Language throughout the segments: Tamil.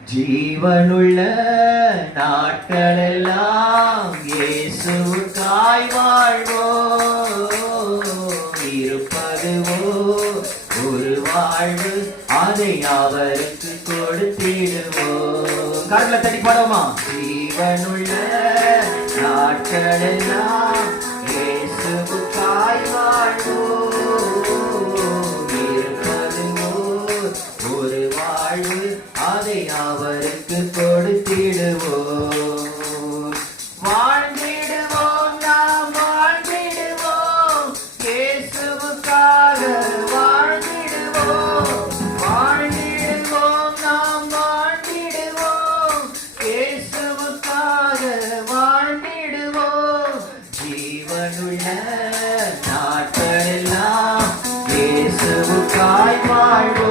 ஜீவனுள்ள நாட்களெல்லாம் இயேசுவுக்காய் வாழ்வோம். இருப்பதுவோ ஒரு வாழ்வு, அதை அவருக்கு கொடுத்திடுவோம். கரங்களை தட்டி பாடுவோமா? ஜீவனுள்ள நாட்களெல்லாம் இயேசுவுக்காய் வாழ்வோம். இருப்பதுவோ ஒரு வாழ்வு, அதை அவருக்கு கொடுத்திடுவோம். வாழ்ந்திடுவோம், நாம் வாழ்ந்திடுவோம், இயேசுவுக்காக வாழ்ந்திடுவோம். வாழ்ந்திடுவோம், நாம் வாழ்ந்திடுவோம், இயேசுவுக்காக வாழ்ந்திடுவோம். ஜீவனுள்ள நாட்களெல்லாம் இயேசுவுக்காய் வாழ்வோம்.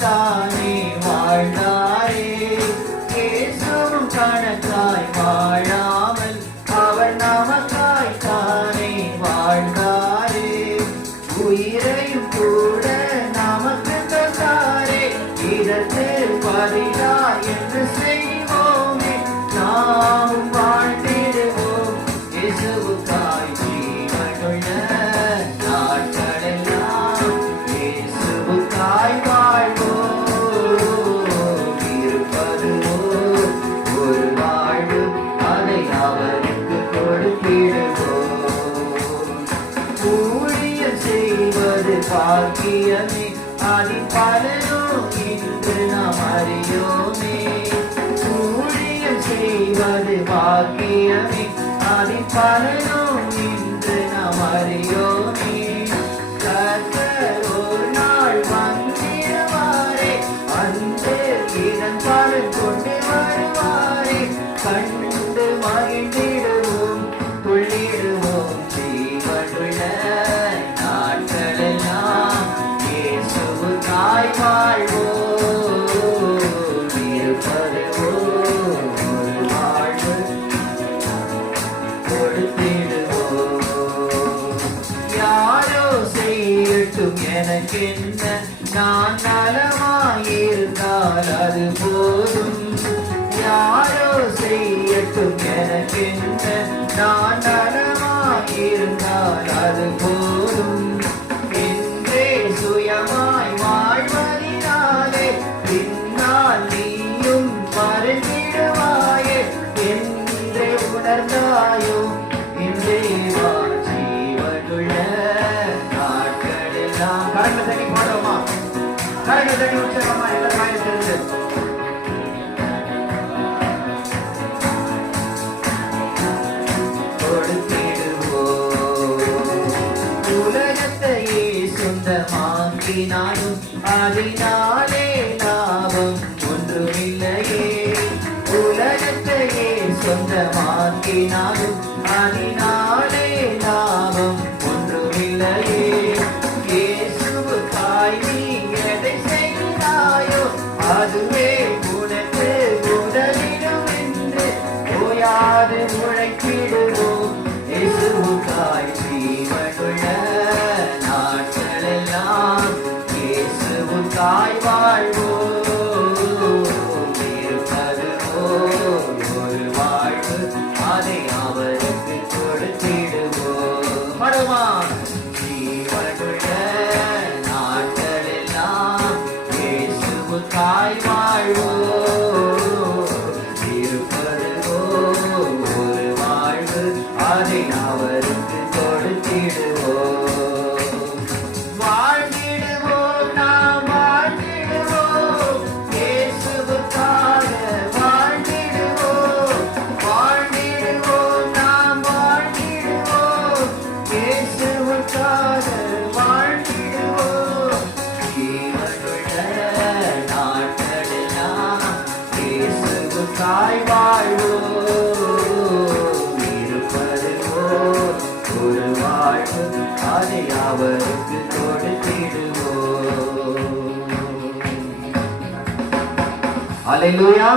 தானே வாழ்ந்தாரே, இயேசுவும் கணக்காய் வாழாமல் அவர் நமக்காய் தானே வாழ்ந்தாரே. உயிரையும் கூட நமக்கு தந்தாரே, இதற்கு பதிலாய் என்று செய்வோமே. நாமும் வாழ்ந்திடுவோம் இயேசுவுக்காய். ஜீவனுள்ள நாட்களெல்லாம் இயேசுவுக்காய் பாக்கியமே, அதில் பலனோ இன்று நாம் அறியோமே. ஊழியம் செய்வது பாக்கியமே, அதில் பலனோ இன்று நாம் அறியோமே. கர்த்தர் ஒரு நாள் வந்திடுவாரே, வந்து இதன் பலன் கொண்டு வருவாரே. கண்டு மகிழ்ந்திடுவோம், துள்ளிடுவோம். ஜீவனுள்ள வாழ்வோம். இருப்பதுவோ ஒரு வாழ்வு, கொடுத்திடுவோம். யாரோ செய்யட்டும் எனக்கென்ன, நான் நலமாயிருந்தால் அது போதும். யாரோ செய்யட்டும் எனக்கென்ன, நான் நலமாயிருந்தால் அது போதும். என்றே சுயமாய் வாழ்வதினாலே பின்னால் நீயும் மறைந்திடுவாயே என்றே உணர்ந்தாயோ. இன்றே வா ஜீவனுள்ள நாட்களெல்லாம். கரங்களை தட்டி பாடுவோமா? கரங்களை தட்டி உற்சாகமா எல்லா காயத்திலிருந்து சொந்தமாக்கினாலும் அதனாலே லாபம் ஒன்றுமில்லையே. உலகத்தையே சொந்தமாக்கினாலும் அதனாலே லாபம் ஒன்றுமில்லையே. இயேசுவுக்காய் நீ எதை செய்தாயோ அதுவே உனக்கு உதவிடும் என்று ஓயாது உழைக்கிடுவோம். இயேசுவுக்காய் ஜீவனுள்ள இயேசுவுக்காய் வாழ்வோம். இருப்பதுவோ ஒரு வாழ்வு, அதை அவருக்கு கொடுத்திடுவோம். படுமா? ஜீவனுள்ள நாட்களெல்லாம் இயேசுவுக்காய் வாழ்வோம். இருப்பதுவோ ஒரு வாழ்வு, அதை அவருக்கு கொடுத்திடுவோம். தாய் வாழ்வோம். இருப்பதுவோ ஒரு வாழ்வு, அதை அவருக்கு கொடுத்திடுவோம். அல்லேலூயா.